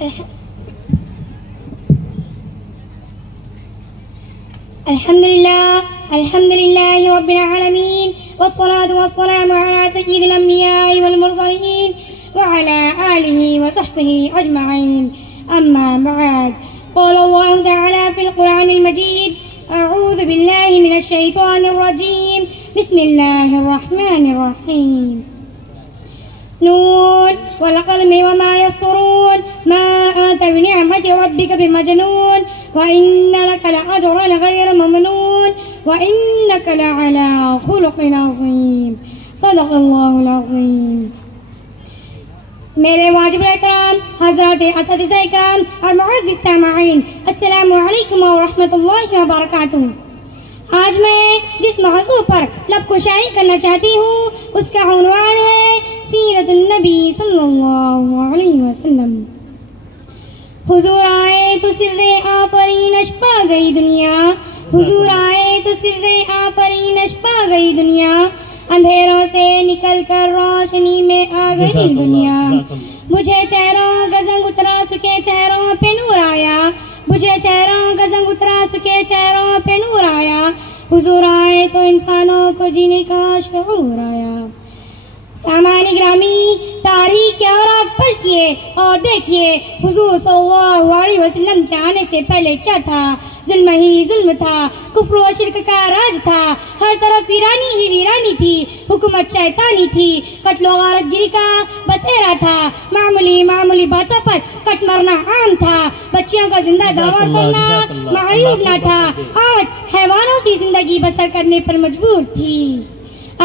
الحمد لله رب العالمين، والصلاة والسلام على سيد الأنبياء والمرسلين وعلى آله وصحبه أجمعين. أما بعد، قال الله تعالى في القرآن المجيد: أعوذ بالله من الشيطان الرجيم، بسم الله الرحمن الرحيم. نون والقلم وما يسطرون، ما أنت بنعمة ربك بمجنون، وإن لك لأجرا غير ممنون، وإنك لعلى خلق عظيم. صدق اللہ العظیم. میرے واجب اکرام حضرات اساتذہ اکرام اور معزز سامعین، السلام علیکم ورحمۃ اللہ وبرکاتہ. آج میں جس موضوع پر لب کشائی کرنا چاہتی ہوں اس کا عنوان ہے سیرت النبی صلی اللہ علیہ وسلم. حضور آئے تو سر آفرینش پا گئی دنیا، حضور آئے تو سر آفرینش پا گئی دنیا، اندھیروں سے نکل کر روشنی میں آ گئی دنیا. بجھے چہروں کا زنگ اترا سکے چہروں پہ نور آیا، بجھے چہروں کا زنگ اترا سکے چہروں پہ نور آیا، حضور آئے تو انسانوں کو جینے کا شعور آیا. سامعین گرامی، تاریخ کے اوراق پلٹیے اور دیکھیے حضور صلی اللہ علیہ وسلم کے آنے سے پہلے کیا تھا. ظلم ہی ظلم تھا، کفر و شرک کا راج تھا، ہر طرف ویرانی ہی ویرانی تھی، حکومت شیطانی تھی، قتل و غارت گری کا بسیرا تھا، معمولی باتوں پر کٹ مرنا عام تھا، بچیوں کا زندہ دعویٰ کرنا معیوب نہ تھا، عورت حیوانوں سی زندگی بسر کرنے پر مجبور تھی.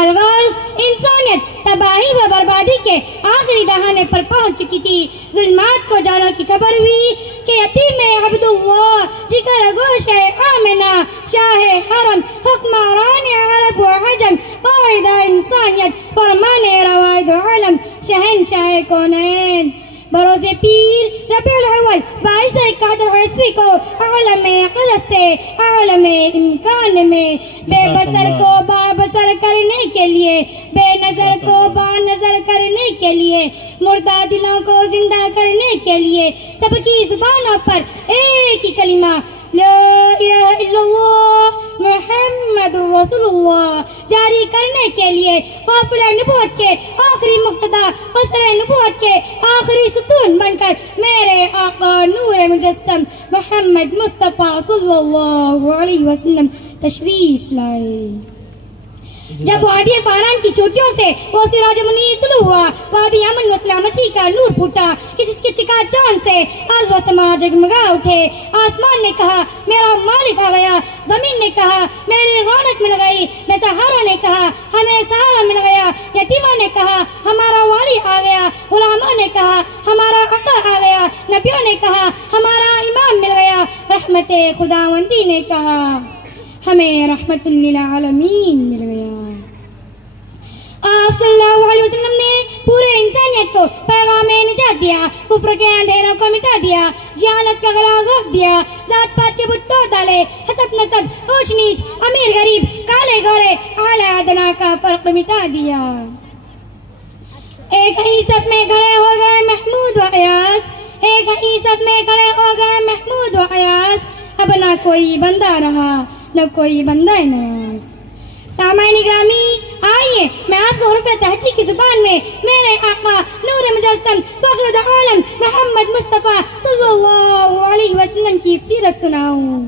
الغرض انسانیت تباہی و بربادی کے آخری دہانے پر پہنچ چکی تھی. ظلمات کو جانوں کی خبر ہوئی کہ یتیم عبداللہ، جگر گوش آمنہ، شاہ حرم، حکمران عرب و عجم، قائد انسانیت، فرمان روائد عالم، شہنشاہ کونین. بروز پیر ربیع الاول 22 کو عالم قدس سے عالم امکان میں بے بصر کو با بصر کرنے کے لیے، بے نظر کو با نظر کرنے کے لیے، مردہ دلوں کو زندہ کرنے کے لیے سب کی زبانوں پر ایک ہی کلمہ لا الہ الا اللہ محمد رسول اللہ جاری کرنے کے لیے قافلہ نبوت کے آخری مقتدا، قصر نبوت کے آخری ستون بن کر میرے آقا نور مجسم محمد مصطفیٰ صلی اللہ علیہ وسلم تشریف لائے. جب وادی پاران کی چوٹیوں سے وہ سراج منیر طلوع ہوا، وادی امن و سلامتی کا نور پھوٹا کہ جس کے چکا چاند سے ارض و سما جگمگا اٹھے. آسمان نے کہا میرا مالک آ گیا، زمین نے کہا میری رونق مل گئی، بے سہارا نے کہا ہمیں سہارا مل گیا، یتیموں نے کہا ہمارا والی آ گیا، غلاموں نے کہا ہمارا آقا آ گیا، نبیوں نے کہا ہمارا امام مل گیا، رحمت خداوندی نے کہا ہمیں رحمت للعالمین مل گیا. آپ صلی اللہ علیہ وسلم نے پورے انسانیت کو پیغام نجات دیا، کفر کے اندھیروں کو مٹا دیا، جہالت کا گلا گھونٹ دیا، ذات پات کے بت توڑ ڈالے، حسب نسب، اونچ نیچ، امیر غریب، کالے گورے، اعلیٰ ادنا کا فرق مٹا دیا. ایک ہی سب میں کھڑے ہو گئے محمود و ایاس، ایک ہی سب میں کھڑے ہو گئے محمود و ایاس، اب نہ کوئی بندہ رہا نہ کوئی بندہ نواز. سامعین گرامی، آئیے میں آپ کو حروف تہجی کی زبان میں میرے آقا نور مجسم فخر عالم محمد مصطفیٰ صلی اللہ علیہ وسلم کی سیرت سناؤں.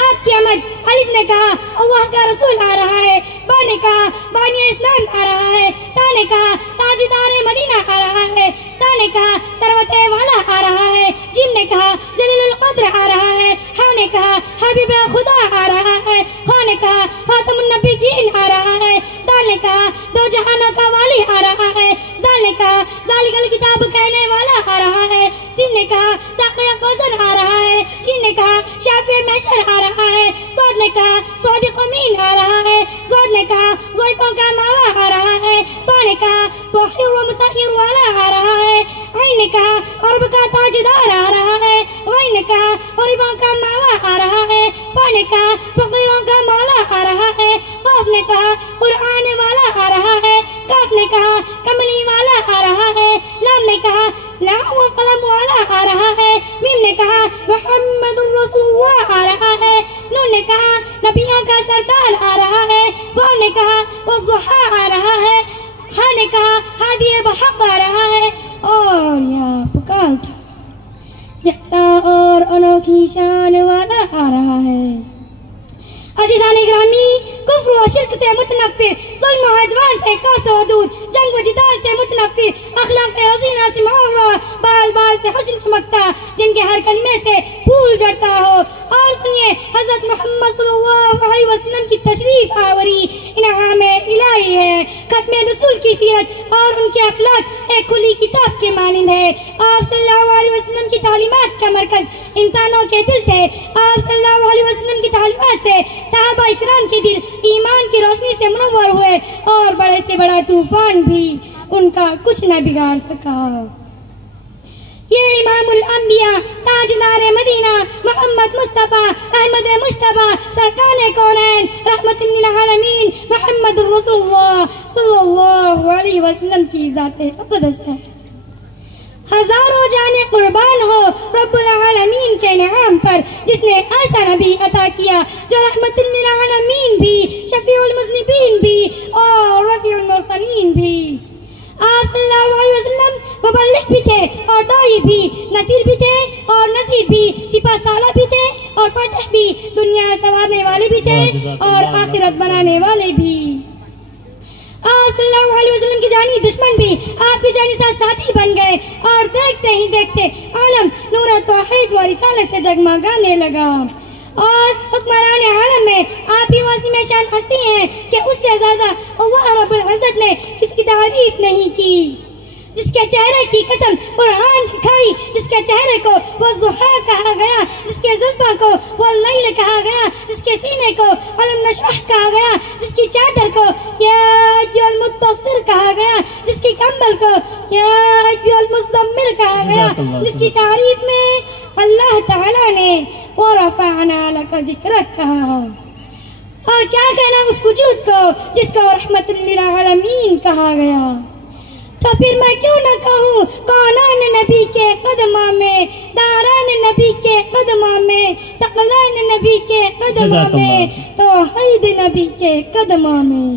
آپ کی آمد، الف نے کہا اللہ کا رسول آ رہا ہے، با نے کہا بانی اسلام آ رہا ہے، تا نے کہا تاجدار مدینہ آ رہا ہے، سا نے کہا ثروت والا آ رہا ہے، جیم نے کہا جلیل القدر آ رہا ہے، ہا نے کہا حبیب خدا آ رہا ہے، خا نے کہا خاتم النبیین آ رہا ہے، دال نے کہا دو جہانوں کا والی آ رہا ہے، زال نے کہا ذالک الکتاب کہنے والا آ رہا ہے، سین نے کہا ساقی کوثر آ رہا ہے، شین نے کہا شافع محشر آ رہا ہے، صاد نے کہا صادق امین آ رہا ہے، زاد نے کہا غیبوں کا ماوا آ رہا ہے، تو نے کہا طاہر و مطہر والا آ رہا ہے، عین نے کہا عرب کا تاجدار آ رہا ہے، غین نے کہا غریبوں کا ماوا آ رہا ہے، فا نے کہا فقیروں کا مولا آ رہا ہے، قاف نے کہا قرآن والا آ رہا ہے، کاف نے کہا کملی والا آ رہا ہے، لام نے کہا لام و قلم والا آ رہا محمد رسول اللہ آ رہا ہے. نور نے کہا نبیوں کا سردار آ رہا ہے. واو نے کہا والضحیٰ آ رہا ہے. ہاں نے کہا ہادی برحق آ رہا ہے. اور یا پکار اٹھا یکتا اور انوکھی شان والا آ رہا ہے. عزیزان گرامی، کفر و شرک سے متنفر، ظلم و عدوان سے کاس و دور، جنگ و جدال سے متنفر، اخلاق رزینہ سے معاورہ، بال بال سے حسن چمکتا، جن کے ہر کلمے سے پھول جھڑتا ہو. اور سنیے حضرت محمد صلی اللہ علیہ وسلم کی تشریف آوری انعام الہی ہے. ختم رسول کی سیرت اور ان کے اخلاق ایک کھلی کتاب کے مانند ہے. آپ صلی اللہ علیہ وسلم کی تعلیمات کا مرکز انسانوں کے دل تھے. آپ صلی اللہ علیہ وسلم کی تعلیمات سے صحابہ اکرام کے دل ایمان کی روشنی سے منور ہوئے اور بڑے سے بڑا طوفان بھی ان کا کچھ نہ بگاڑ سکا. یہ امام الانبیاء تاجدار مدینہ محمد مصطفیٰ احمد مجتبیٰ سرکار کونین رحمت للعالمین محمد الرسول اللہ صلی اللہ علیہ وسلم کی ذات اقدس ہے. ہزاروں جانے قربان ہو رب العالمین کے نعام پر جس نے ایسا نبی عطا کیا جو رحمت للعالمین بھی، شفیع المذنبین بھی اور رفیع المرسلین بھی. آپ صلی اللہ علیہ وسلم مبلغ بھی تھے اور داعی بھی، نصیر بھی تھے اور نصیر بھی، سپہ سالار بھی تھے اور فاتح بھی، دنیا سنوارنے والے بھی تھے اور آخرت بنانے والے بھی. آپ صلی اللہ علیہ وسلم کی جانی دشمن بھی آپ کی جانی ساتھی بن گئے اور دیکھتے ہی دیکھتے عالم نور توحید و رسالت سے جگمگانے لگا. اور حکمران عالم میں آپ ہی واسم شان ہستی ہیں کہ اس سے زیادہ اللہ رب العزت نے کس کی تعریف نہیں کی. جس کے چہرے کی قسم قرآن کھائی، جس کے چہرے کو والضحیٰ کہا گیا، جس کے زلفوں کو واللیل کہا گیا، جس کے سینے کو علم نشرح کہا گیا، جس کی چادر کو یا ایھا المدثر کہا گیا، جس کی کمبل کو یا ایھا المزمل کہا گیا، جس کی تعریف میں اللہ تعالیٰ نے وَرَفَعْنَا لَكَ ذِكْرَكَ کہا. اور کیا کہنا اس وجود کو جس کو رحمت للعالمین کہا گیا. تو پھر میں کیوں نہ کہوں کونان نبی کے قدموں میں، داران نبی کے قدموں میں، ثقلان نبی کے قدموں میں، توحید نبی کے قدموں میں.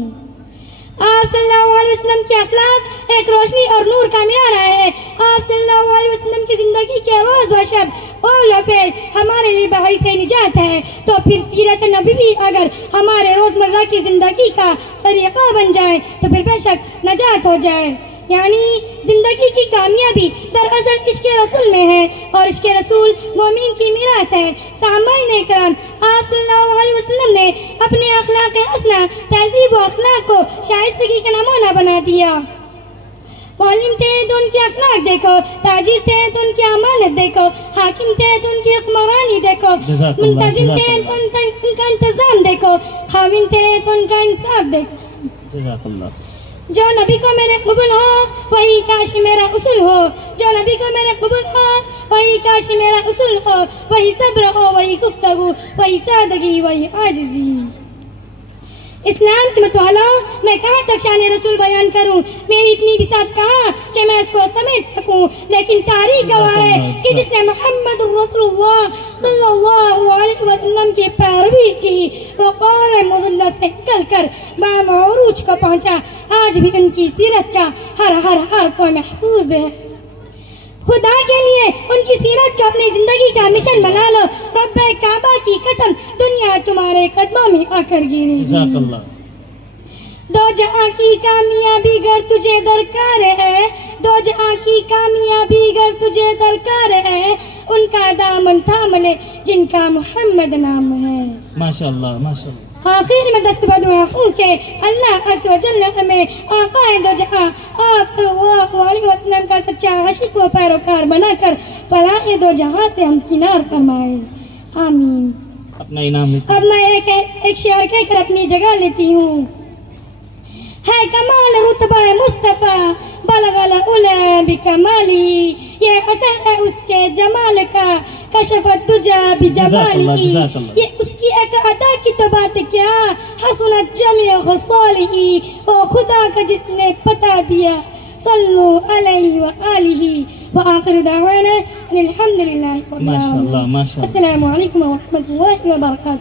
آپ صلی اللہ علیہ وسلم کے اخلاق ایک روشنی اور نور کا مینارہ ہے. آپ صلی اللہ علیہ وسلم کی زندگی کے روز و شب قول و فعل ہمارے لیے باعث نجات ہے. تو پھر سیرت نبوی اگر ہمارے روزمرہ کی زندگی کا طریقہ بن جائے تو پھر بے شک نجات ہو جائے. یعنی زندگی کی کامیابی دراصل عشق رسول میں ہے اور عشق رسول مومن کی میراث ہے. سامعین کرام، آپ صلی اللہ علیہ وسلم نے اپنے اخلاق حسنہ، تہذیب و اخلاق کو شائستگی کا نمونہ بنا دیا. معلم تھے تو ان کے اخلاق دیکھو، تاجر تھے تو ان کی امانت دیکھو، حاکم تھے تو ان کی حکمرانی دیکھو، منتظم تھے تو ان کا انتظام دیکھو، خاوند تھے تو ان کا انصاف دیکھو. جزاک اللہ. جو نبی کو میرے قبول ہو وہی کاش میرا اصول ہو، جو نبی کو میرے قبول ہو وہی کاش میرا اصول ہو، وہی صبر ہو، وہی گفتگو، وہی سادگی، وہی عاجزی. اسلام کے متوالا میں کہاں تک شان رسول بیان کروں، میری اتنی بساط کہاں کہ میں اس کو سمیٹ سکوں. لیکن تاریخ گواہ ہے کہ جس نے محمد رسول اللہ صلی اللہ علیہ وسلم کی پیروی کی وہ قعر مذلت سے نکل کر بام عروج کو پہنچا. آج بھی ان کی سیرت کا ہر کو محفوظ ہے. خدا کے لیے ان کی سیرت کو اپنی زندگی کا مشن بنا لو. رب کعبہ کی قسم دنیا تمہارے قدموں میں آ کر گری. جزاک اللہ. دو جہاں کی کامیابی گر تجھے درکار ہے، دو جہاں کی کامیابی گر تجھے درکار ہے، ان کا دامن تھام لے جن کا محمد نام ہے. ماشاءاللہ ماشاءاللہ. آخر میں دست بدعا ہوں کہ اللہ عز و جل ہمیں آقا دو جہاں آپ صلی اللہ علیہ وسلم کا سچا عاشق و پیروکار بنا کر فلاح دو جہاں سے ہم کنار فرمائے. آمین. اپنا انعام لیتے. اب میں ایک شعر کہہ کر اپنی جگہ لیتی ہوں. ہے کمال رتبہ مصطفیٰ بلغ العلا بکمالی، یہ اثر ہے اس کے جمال کا کشف الدجا بجمالی. یہ اس کی ایک ادا کی تو بات کیا حسنت جميع خصاله، وہ خدا کا جس نے بتا دیا صلو علیہ وآلہ وآخر دعوانا أن الحمد لله رب ما شاء الله العالمين. ما شاء الله. السلام عليكم ورحمة الله وبركاته.